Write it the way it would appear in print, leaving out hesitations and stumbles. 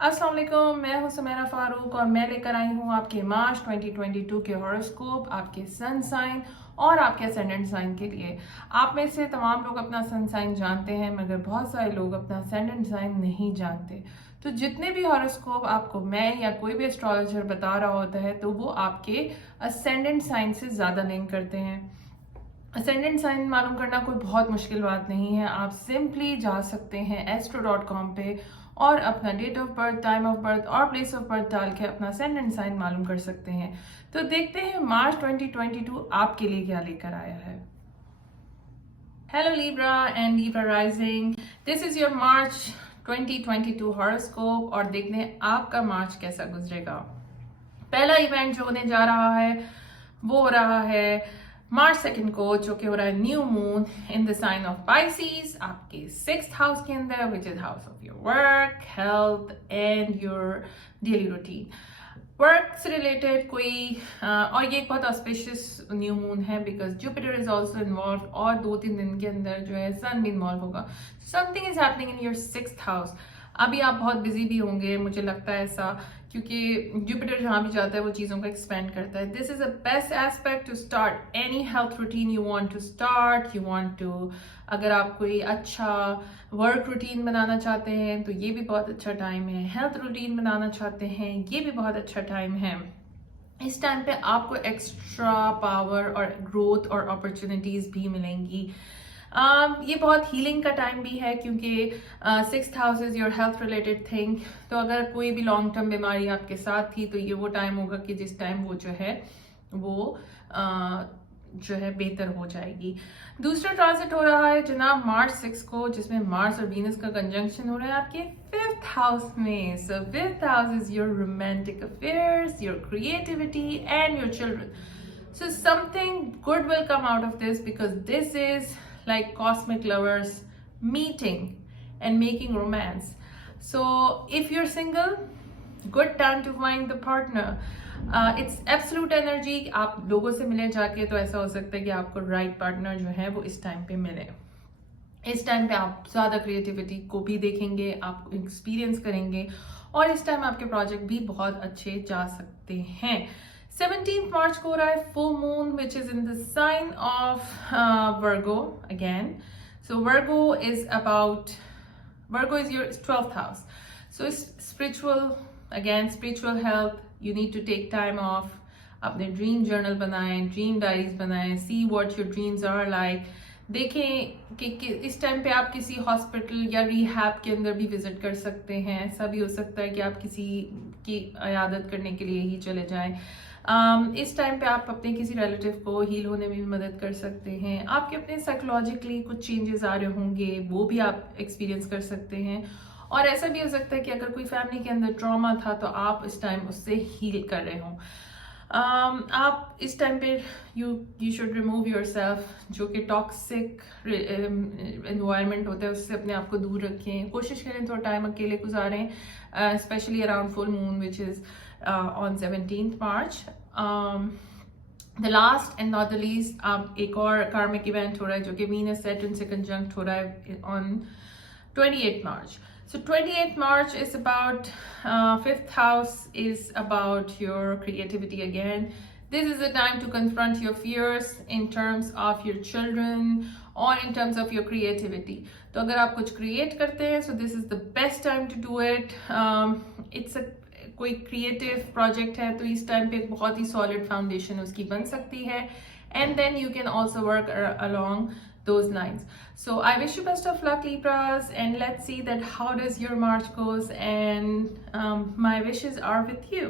अस्सलाम वालेकुम, मैं हूं सुमेरा फारूक और मैं लेकर आई हूं आपके मार्च 2022 के हॉरोस्कोप, आपके सन साइन और आपके असेंडेंट साइन के लिए। आप में से तमाम लोग अपना सन साइन जानते हैं, मगर बहुत सारे लोग अपना असेंडेंट साइन नहीं जानते। तो जितने भी हॉरोस्कोप आपको मैं या कोई भी एस्ट्रोलॉजर बता रहा होता है, तो वो आपके असेंडेंट साइन से ज़्यादा लिंक करते हैं। असेंडेंट साइन मालूम करना कोई बहुत मुश्किल बात नहीं है। आप सिंपली जा सकते हैं astro.com पे और अपना date of birth, time of birth और प्लेस ऑफ बर्थ डाल के अपना असेंडेंट साइन मालूम कर सकते हैं। तो देखते हैं मार्च 2022 आपके लिए क्या लेकर आया है। Hello Libra and Libra rising, this is your March 2022 horoscope और देखते हैं आपका मार्च कैसा गुजरेगा। पहला इवेंट जो होने जा रहा है वो हो रहा है मार्च 2 को, जो कि हो रहा है new moon in the sign of Pisces, आपके 6th हाउस के अंदर, which is house of your work, health and your daily routine. Work से रिलेटेड कोई और ये एक बहुत ऑस्पिशियस न्यू मून है because Jupiter is also involve और 2-3 दिन के अंदर जो है सन भी इन्वॉल्व होगा। Something is happening in your 6th house. अभी आप बहुत बिजी भी होंगे, मुझे लगता है ऐसा, क्योंकि जुपिटर जहाँ भी जाता है वो चीज़ों को एक्सपेंड करता है। This is a best aspect to start any health routine you want to start. You want to, अगर आप कोई अच्छा वर्क रूटीन बनाना चाहते हैं तो ये भी बहुत अच्छा टाइम है। हेल्थ रूटीन बनाना चाहते हैं, ये भी बहुत अच्छा टाइम है। इस टाइम पे आपको एक्स्ट्रा पावर और ग्रोथ और अपॉर्चुनिटीज भी मिलेंगी। ये बहुत हीलिंग का टाइम भी है क्योंकि 6th house is your health related thing. तो अगर कोई भी लॉन्ग टर्म बीमारी आपके साथ थी तो ये वो टाइम होगा कि जिस टाइम वो जो है वो जो है बेहतर हो जाएगी। दूसरा ट्रांजिट हो रहा है जनाब मार्च 6 को, जिसमें मार्स और वीनस का कंजंक्शन हो रहा है आपके 5th हाउस में। सो 5th house is your romantic affairs, your creativity and your children. So something good will come out of this because this is like cosmic lovers meeting and making romance. So if you're single, good time to find the partner. It's absolute energy। आप लोगों से मिले जाके तो ऐसा हो सकता है कि आपको right partner जो है वो इस टाइम पे मिले। इस टाइम पे आप ज़्यादा क्रिएटिविटी को भी देखेंगे, आप एक्सपीरियंस करेंगे और इस टाइम आपके प्रोजेक्ट भी बहुत अच्छे जा सकते हैं। 17th मार्च को हो रहा है full moon which is in the sign of Virgo again. So Virgo is your 12th house. So spiritual, again spiritual health, you need to take time off. अपने ड्रीम जर्नल बनाएं, ड्रीम डायरीज बनाएं, see what your dreams are like. देखें कि इस time पे आप किसी hospital या रिहैब के अंदर भी विजिट कर सकते हैं। ऐसा भी हो सकता है कि आप किसी की इयादत करने के लिए ही चले जाएं। इस टाइम पे आप अपने किसी रिलेटिव को हील होने में भी मदद कर सकते हैं। आपके अपने साइकोलॉजिकली कुछ चेंजेस आ रहे होंगे, वो भी आप एक्सपीरियंस कर सकते हैं। और ऐसा भी हो सकता है कि अगर कोई फैमिली के अंदर ट्रॉमा था तो आप इस टाइम उससे हील कर रहे हों। आप इस टाइम पे you should remove your self, जो कि टॉक्सिक एनवायरनमेंट होता है उससे अपने आप को दूर रखें। कोशिश करें थोड़ा टाइम अकेले गुजारें, specially around full moon which is on 17th March. The last and not the least, आप एक और कार्मिक इवेंट हो रहा है जो कि वीनस सैटर्न से कंजंक्ट हो रहा है on 28th March. So 28th March is about 5th house is about your creativity again. This is a time to confront your fears in terms of your children or in terms of your creativity. तो अगर आप कुछ create करते हैं, so this is the best time to do it. It's a कोई creative project है तो इस time पे एक बहुत ही solid foundation उसकी बन सकती है, and then you can also work along those lines. So I wish you best of luck Libras, and let's see that how does your March goes, and my wishes are with you.